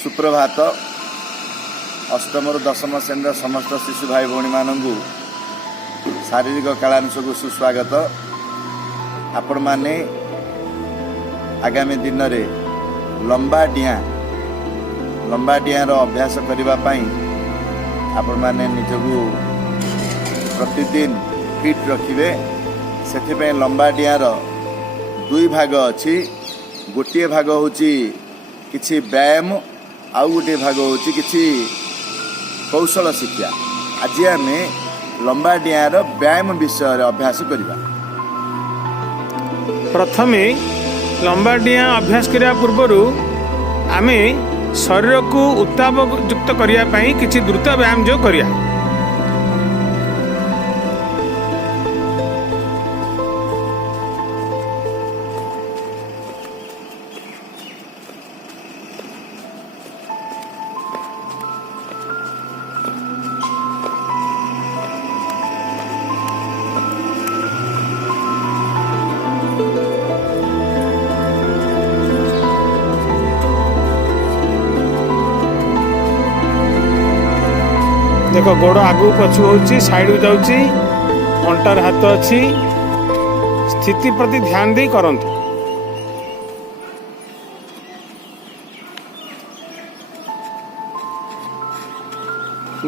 सुप्रभात। अष्टम रु दशम श्रेणी समस्त शिशु भाई भौणी मानू शारीरिक कलांश को सुस्वागत। आपण माने आगामी दिन में लंबा डिया अभ्यास करने आपण माने निजको प्रतिदिन फिट रखिए। से लंबा डियार दुई भाग अच्छी। गोटे भाग होची किछि व्यायाम, आउ गोटे भाग होची किछि कौशल शिक्षा। आज आम लंबा डियार व्यायाम विषय अभ्यास करवा। प्रथमे लंबा डिया अभ्यास करने पूर्वर आमे शरीर को उत्ताप युक्त करने किछि द्रुत व्यायाम जो करिया। देखो गोड़ आगू पछु होची, साइड को जाउची, अंटार हाथ अच्छी। स्थिति प्रति ध्यान दे करंतु।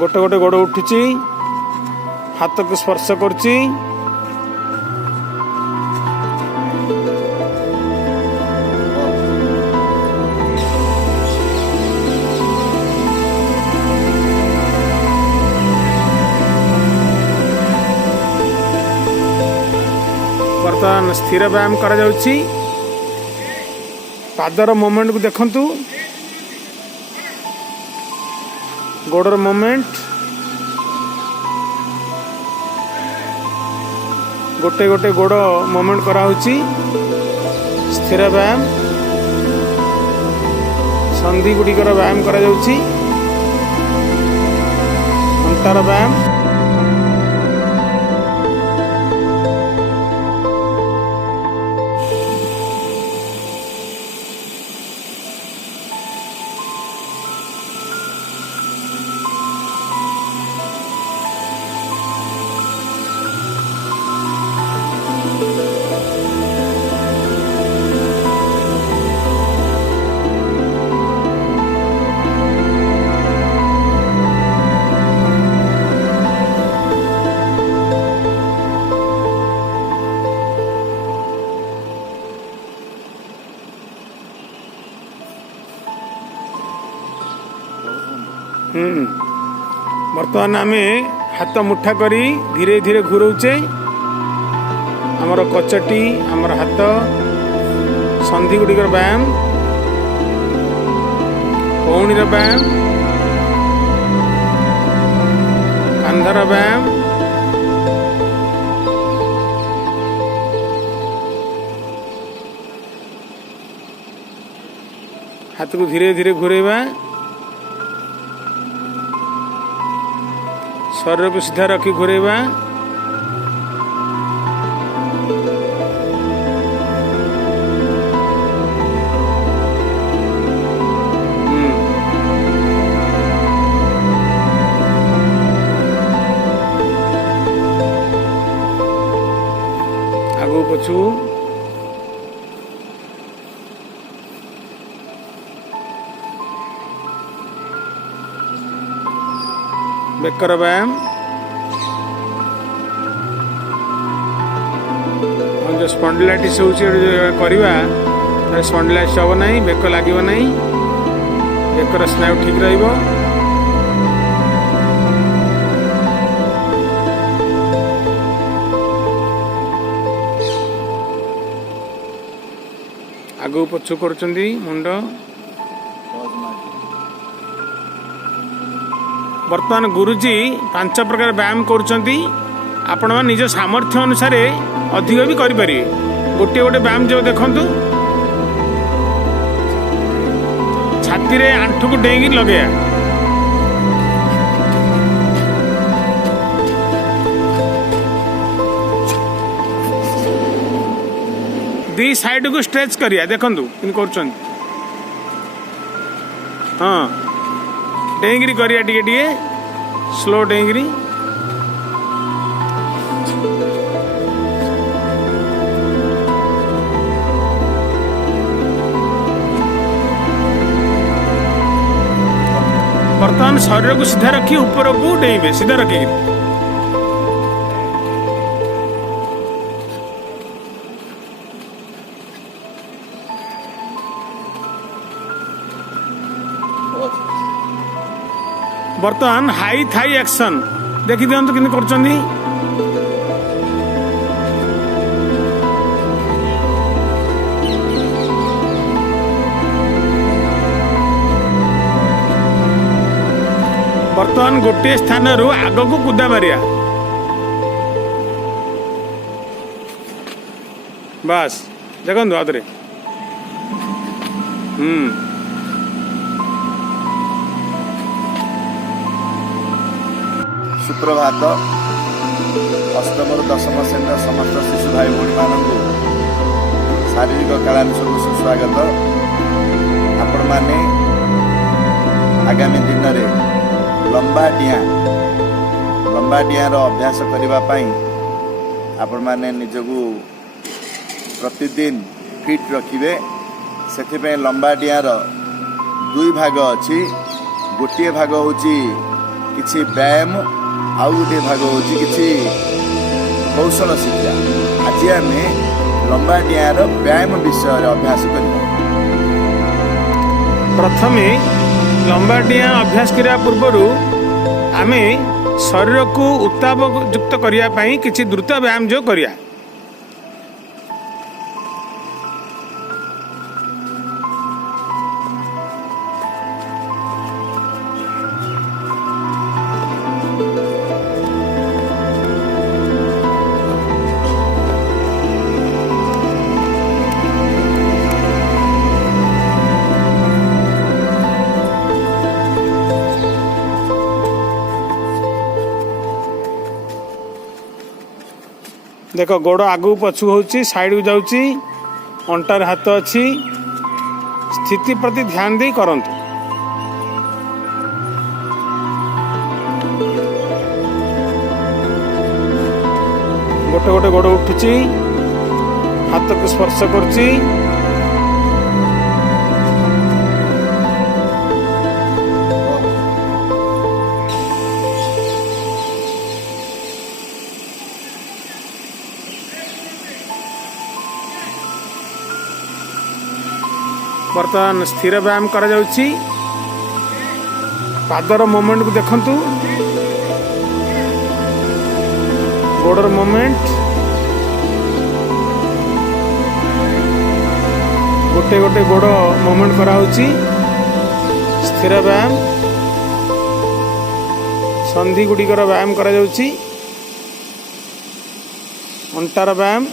गोटे गोटे गोड़ उठुची, हाथ को स्पर्श करची। बर्तमान स्थिर व्यायाम करा जाउची। पादर मोमेंट को देखंतु, गोड़र मोमेंट। गोटे गोटे गोड़ मोमेंट करा होची। स्थिर व्यायाम, संधि गुड़िकर व्यायाम करा जाउची। अंटार व्यायाम। बर्तमान आम हाथ मुठा करी धीरे धीरे घुराऊचे। आमर कचटी, आमर हाथ, संधि गुड़िकर व्यायाम, कौणीर व्यायाम, कांधर व्यायाम। हाथ को धीरे धीरे घुरेवा। शरीर को सीधा रखी घुरेवा। आगू पछू। बेकर व्यायाम। जो स्पॉन्डिलाइटिस होगा स्पॉन्डिलाइटिस हम ना, बेक लगे ना, बेकर स्नायु ठीक रहिबो। आगू पछु करुचंदी मुंड। वर्तमान गुरुजी 5 प्रकार व्यायाम करुचंदी। आपण मान निज सामर्थ्य अनुसार अधिक भी करें। गोटे गोटे व्यायाम जो देखु, छाती रे आंठू को डेंगी लगे, दी साइड को स्ट्रेच करिया। देखु कर हाँ डेंगिरी करिया टिके टिके स्लो डेंगिरी बर्तमान शरीर को सीधा रखी ऊपर को डेइबे सीधा रखी बर्तमान हाई थाई एक्शन देखी दिखाते कि करछंदी बर्तमान गोटे स्थान रु आग को कुदा मारिया बस देखो हाथ सुप्रभात अष्टम दशम श्रेणी समस्त शिशु भाई भौणी मानक शारीरिक कलांश को सुस्वागत। आपण माने आगामी दिन में लंबा डिया अभ्यास करने आपण माने निजकू प्रतिदिन फिट रखिए। से लंबा डियार दुई भाग अच्छी गोटे भाग होची किछि व्यायाम आउ गोटे भाग होची किछि कौशल शिक्षा। आज आम लंबा डियार व्यायाम विषय अभ्यास करबा। प्रथमे लंबा डिया अभ्यास करिया पूर्वरु आमे शरीर को उत्ताप युक्त करिया पई किछि द्रुत व्यायाम जो करिया। देख गोड़ आगू पछु होची साइड को जाउची अंटार हाथ अच्छी स्थिति प्रति ध्यान दे करंतु। गोटे गोटे गोड़ उठुची हाथ को स्पर्श करची बर्तमान स्थिर व्यायाम करा जाउची। पादर मोमेंट को देखंतु गोड़र मोमेंट गोटे गोटे गोड़ मोमेंट करा होची। स्थिर व्यायाम संधि गुड़िकर व्यायाम करा जाउची। अंटार व्यायाम